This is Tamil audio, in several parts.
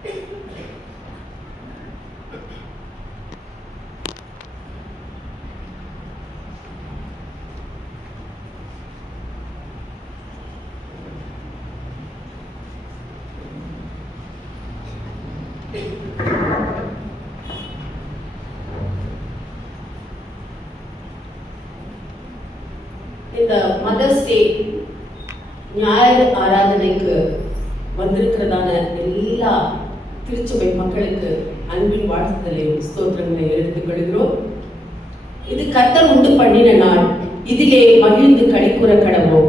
இந்த மதர்ஸ் டே ஞாயிறு ஆராதனைக்கு வந்திருக்கிறதான எல்லா திருச்சபை மக்களுக்கு அன்பின் வாழ்த்துதலையும் ஸ்தோத்திரங்களை எடுத்துக் கொள்கிறோம். இது கர்த்தர் உண்டு பண்ணின நாள், இதிலே மகிழ்ந்து களிக்கூற கடவோம்.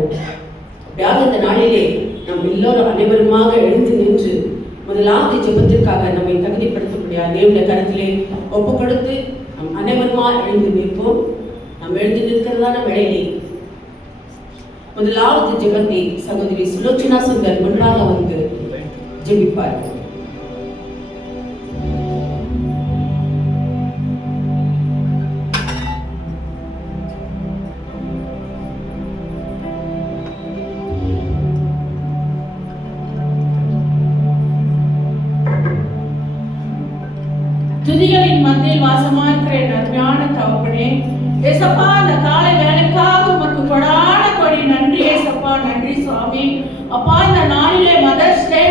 அப்படியாக இந்த நாளிலே நம் எல்லோரும் அனைவருமாக எழுந்து நின்று முதலாவது ஜெபத்திற்காக நம்மை தகுதிப்படுத்த முடியாது தேவனுடைய கருத்திலே ஒப்பு கொடுத்து நம் அனைவருமாக எழுந்து நிற்போம். நாம் எழுந்து நிற்கிறதான வேளையிலே முதலாவது ஜெபத்தை சகோதரி சுலோச்சனா சுந்தர் முன்பாக வந்து ஜெபிப்பார்கள். துதிகளின் மத்தியில் வாசமாயிருக்கிற என் அருமையான தகப்பனே, ஏசப்பா அந்த காலை வேலைக்காக உமக்கு கொடான கொடி நன்றி ஏசப்பா, நன்றி சுவாமி. அப்பா இந்த நாளிலே மதர்ஸ் டே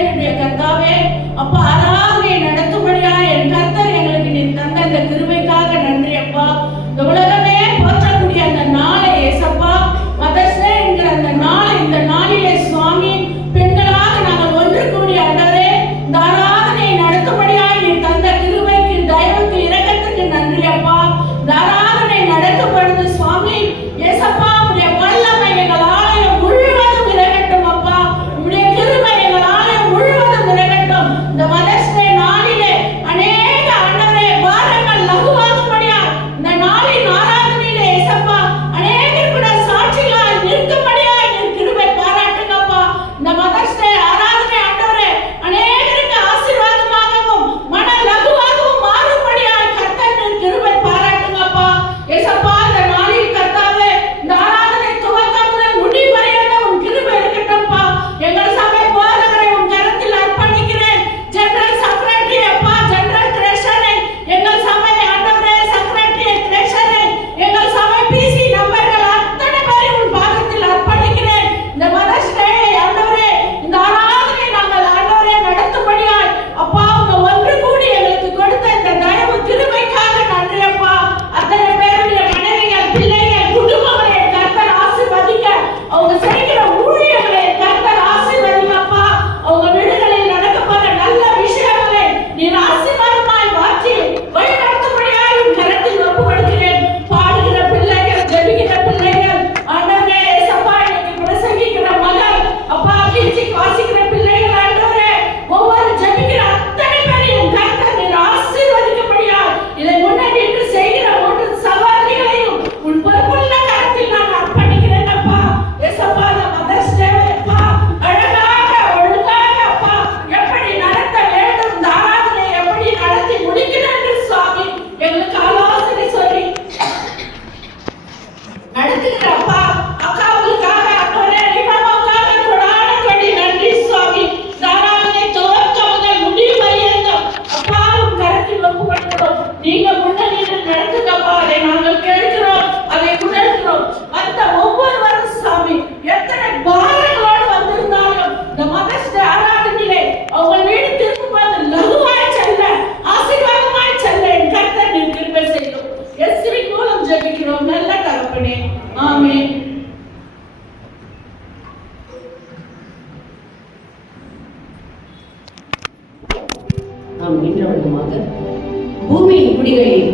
கர்த்தாவே அப்பா ஆராதனை நடத்தும்படியா என் கர்த்தர் எங்களுக்கு நீ தந்த இந்த கிருபைக்காக நன்றி அப்பா. இந்த உலகமே போற்றக்கூடிய அந்த நாளை ஏசப்பா, மதர்ஸ் டே என்கிற அந்த நாளை இந்த நாளிலே சுவாமி பெண்களாக நாங்கள் ஒன்று கூடி ஆண்டவரே இந்த ஆராதனை நடத்தும்படியா நீ தந்த கிருபைக்கு தயவுக்கு இரக்கத்துக்கு நன்றி அப்பா. இந்த ஆராதனை நடத்தப்படுது சுவாமி ஏசப்பா, உடைய வல்லமை எங்கள் ஆலயம் முழுவதும் இறங்கட்டும் அப்பா, உடைய கிருபை எங்கள் ஆலயம் முழுவதும் இறங்கட்டும். இந்த மதர்ஸ் டே நாளிலே அநேக ஆண்டவரே பாரங்கள் லகுவாகும்படியா இந்த நாளின் ஆராதனையிலே ஏசப்பா அநேகர் கூட சாட்சிகளாய் நிற்கும்படியா நீர் கிருபை பாராட்டுங்கப்பா. இந்த மதர்ஸ் டே ஆராதனை ஆண்டவரே அநேகருக்கு ஆசீர்வாதமாகவும் மன லகுவாகவும் மாறும்படியா கர்த்தர் நீர் கிருபை பாராட்டுங்கப்பா. ஏசப்பா இந்த நாளில் கர்த்தாவே இந்த ஆராதனை துவக்கம் முதல் முடிவு வரையில உன் கிருபை இருக்கட்டும்ப்பா. எங்கள் சபை போதகரை உன் கரத்தில் அர்ப்பணிக்கிறேன். ஜெனரல் செக்ரட்டரி அப்பா, ஜெனரல் ட்ரெஷரை எங்கள் சபை ஆண்டவரே, செக்ரட்டரி ட்ரெஷரை எங்கள் சபை பிசி நம்பர்கள் அத்தனை பேரை உன் பாதத்தில் அர்ப்பணிக்கிறேன். இந்த மதர்ஸ் டே ஆண்டவரே இந்த ஆராதனை நாங்கள் ஆண்டவரே நடத்தும்படியாய் அப்பா உங்க ஒன்று கூடி எங்களுக்கு கொடுத்த இந்த தயவு கிருபைக்காக நன்றி அப்பா. அத்தனை பேருடைய மனைவிகள், பிள்ளைகள், குடும்பங்களை கர்த்தர் ஆசீர்வதிக்க, அவங்க செய்கிற ஊழியர்களை கர்த்தர் ஆசீர்வதிங்கப்பா. அவங்க வீடுகளில் நடக்கப்போற நல்ல விஷயங்களை நீர் ஆசீர்வாதமாய் மாற்றி வழிநடத்தும்படியாய் உன் கரத்தில் ஒப்பு கொடுக்கிறேன். பாடுகிற பிள்ளைகள், ஜெபிக்கிற பிள்ளைகள், ஆண்டவரே ஏசப்பா இன்னைக்கு பிரசங்கிக்கிற மகள் அப்பா, மியூசிக் வாசிக்கிற பிள்ளைகள் ஆண்டவரே ஒவ்வொரு ஜெபிக்கிற அத்தனை பேரையும் கர்த்தர் நீர் ஆசீர்வதிக்கும்படியாய் இதை முன்னணிட்டு செய்கிற ஒன்று சவாரிகளையும் உன் பொறுப்புள்ள கரத்தில் நான் அர்ப்பணிக்கிறேன் அப்பா. ஏசப்பா இந்த மதர்ஸ் டே அப்பா அழகாக ஒழுங்காக அப்பா எப்படி நடத்த வேண்டும், இந்த ஆராதனை எப்படி நடத்தி முடிக்கணும் என்று சுவாமி எங்களுக்கு ஆலோசனை சொல்லி நடத்துகிற அப்பா அக்காவுக்காக ஆண்டவரே ரிமாவுக்காக கொடான கொடி நன்றி சுவாமி. இந்த ஆராதனை துவக்கம் முதல் முடிவு பரியந்தம் அப்பா உன் கரத்தில் ஒப்பு கொடுக்கிறோம். நீங்க முன்னணியில் நடத்துக்கப்பா, அதை நாங்கள் கேட்கிறோம், அதை உணர்கிறோம். அந்த ஒவ்வொருவரும் சாமி எத்தனை பாரங்களோடு வந்திருந்தாலும் இந்த மதர்ஸ் டே ஆராதனையிலே அவங்க வீடு திரும்பும்போது லகுவாய் செல்ல, ஆசீர்வாதமாய் செல்ல என் கர்த்தர் நீர் கிருபை செய்யும். இயேசுவின் மூலம் ஜெபிக்கிறோம் நல்ல தகப்பனே, ஆமென். நாம் நின்ற வண்ணமாக பூமியின் குடிகளில்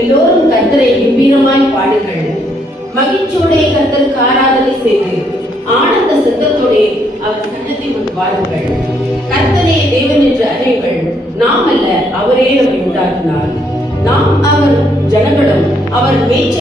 எல்லோரும் கர்த்தரை கம்பீரமாய் பாடுங்கள், மகிழ்ச்சியோடைய கர்த்தருக்கு ஆராதனை செய்து ஆனந்த சத்தத்தோடே அவர் சன்னதி முன் வாருங்கள். கர்த்தரே தேவன் என்று அறியுங்கள், நாம் அல்ல அவரே நம்மை உண்டாக்கினார், நாம் அவர் ஜனங்களும் அவர் மேய்ச்சல்